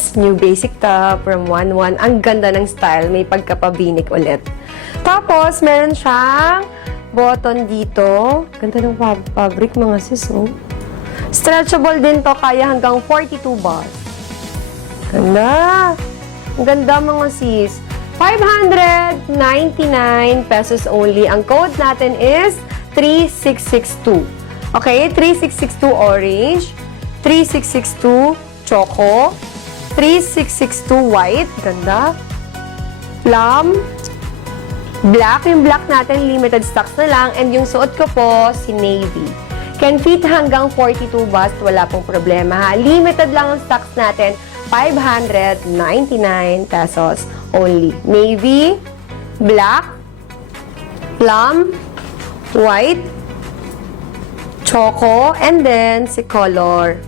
Tapos, new basic top from 1-1. Ang ganda ng style. May pagkapabinik ulit. Tapos, meron siyang button dito. Ganda ng fabric, mga sis, oh. Stretchable din to. Kaya hanggang 42 bars. Ganda. Ang ganda, mga sis. 599 pesos only. Ang code natin is 3662. Okay? 3662 orange, 3662 choco, 3662 white. Ganda. Plum, black. Yung black natin, limited stocks na lang. And yung suot ko po, si navy. Can fit hanggang 42 bust. Wala pong problema, ha? Limited lang ang stocks natin. 599 pesos only. Navy, black, plum, white, choco, and then si color